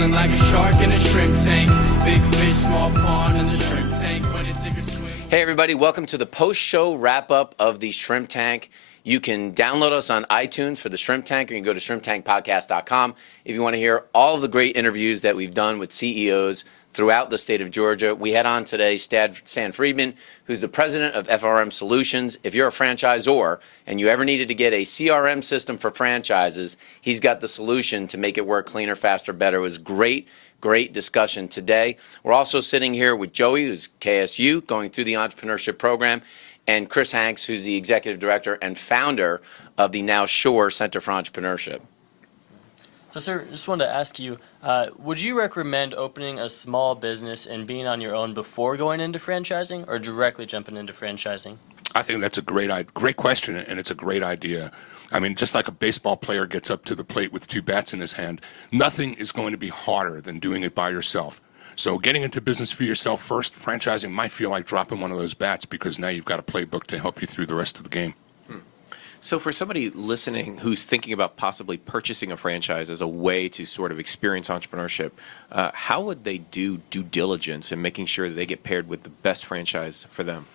Feeling like a shark in a shrimp tank. Big fish, small pond in the shrimp tank. When it's sink or swim. Hey everybody, welcome to the post-show wrap-up of the Shrimp Tank. You can download us on iTunes for the Shrimp Tank, or you can go to shrimptankpodcast.com if you want to hear all of the great interviews that we've done with CEOs throughout the state of Georgia. We had on today Stan Friedman, who's the president of FRMSolutions. If you're a franchisor and you ever needed to get a CRM system for franchises, he's got the solution to make it work cleaner, faster, better. It was great discussion today. We're also sitting here with Joey, who's KSU, going through the entrepreneurship program, and Chris Hanks, who's the executive director and founder of the now Shore Center for Entrepreneurship. So, sir, just wanted to ask you, would you recommend opening a small business and being on your own before going into franchising, or directly jumping into franchising? I think that's a great question, and it's a great idea. I mean, just like a baseball player gets up to the plate with two bats in his hand, nothing is going to be harder than doing it by yourself. So getting into business for yourself first, franchising might feel like dropping one of those bats, because now you've got a playbook to help you through the rest of the game. So for somebody listening who's thinking about possibly purchasing a franchise as a way to sort of experience entrepreneurship, how would they do due diligence in making sure that they get paired with the best franchise for them?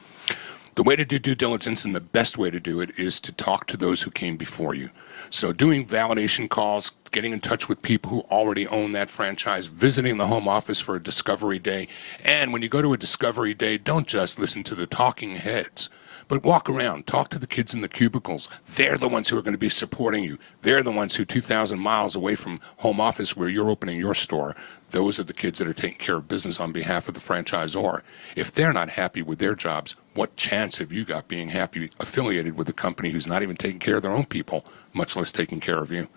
The way to do due diligence, and the best way to do it, is to talk to those who came before you. So doing validation calls, getting in touch with people who already own that franchise, visiting the home office for a discovery day. And when you go to a discovery day, don't just listen to the talking heads, but walk around, talk to the kids in the cubicles. They're the ones who are going to be supporting you. They're the ones who 2,000 miles away from home office where you're opening your store, those are the kids that are taking care of business on behalf of the franchisor. If they're not happy with their jobs, what chance have you got being happy affiliated with a company who's not even taking care of their own people, much less taking care of you?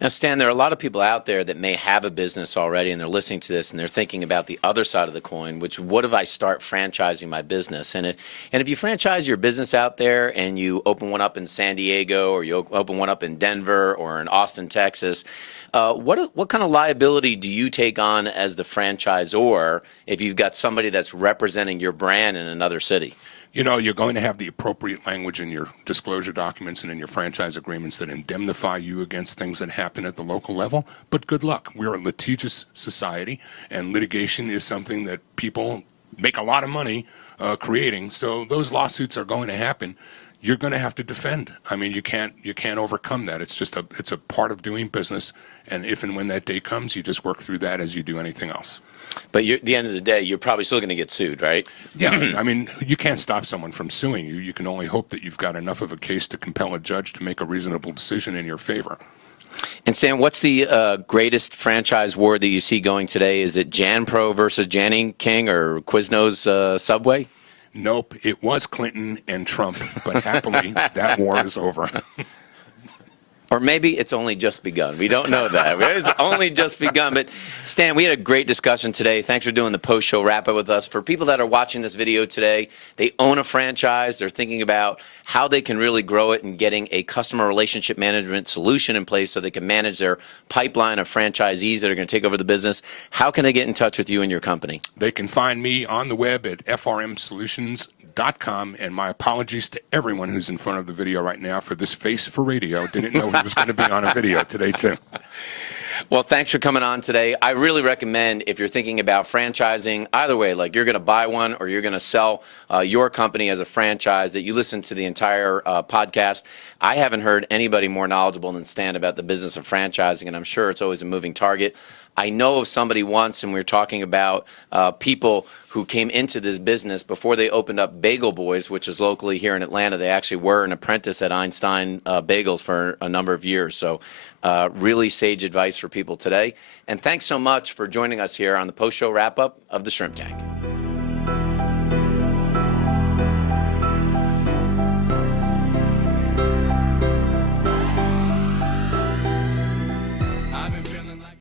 Now, Stan, there are a lot of people out there that may have a business already, and they're listening to this, and they're thinking about the other side of the coin, which, what if I start franchising my business? And if you franchise your business out there and you open one up in San Diego, or you open one up in Denver or in Austin, Texas, what kind of liability do you take on as the franchisor if you've got somebody that's representing your brand in another city? You know, you're going to have the appropriate language in your disclosure documents and in your franchise agreements that indemnify you against things that happen at the local level, but good luck. We're a litigious society, and litigation is something that people make a lot of money creating, so those lawsuits are going to happen. You're going to have to defend. I mean, you can't overcome that. It's a part of doing business, and if and when that day comes, you just work through that as you do anything else. But at the end of the day, you're probably still going to get sued, right? Yeah, I mean, you can't stop someone from suing you. You can only hope that you've got enough of a case to compel a judge to make a reasonable decision in your favor. And Sam, what's the greatest franchise war that you see going today? Is it Jan Pro versus Janning King, or Quiznos Subway? Nope, it was Clinton and Trump, but happily that war is over. Or maybe it's only just begun. We don't know that. It's only just begun. But Stan, we had a great discussion today. Thanks for doing the post-show wrap-up with us. For people that are watching this video today, they own a franchise. They're thinking about how they can really grow it and getting a customer relationship management solution in place so they can manage their pipeline of franchisees that are going to take over the business. How can they get in touch with you and your company? They can find me on the web at FRMSolutions.com, and my apologies to everyone who's in front of the video right now for this face for radio. Didn't know he was going to be on a video today, too. Well, thanks for coming on today. I really recommend, if you're thinking about franchising, either way, like you're going to buy one or you're going to sell your company as a franchise, that you listen to the entire podcast. I haven't heard anybody more knowledgeable than Stan about the business of franchising, and I'm sure it's always a moving target. I know of somebody once, and we were talking about people who came into this business before they opened up Bagel Boys, which is locally here in Atlanta. They actually were an apprentice at Einstein Bagels for a number of years. So really sage advice for people today. And thanks so much for joining us here on the post-show wrap-up of the Shrimp Tank.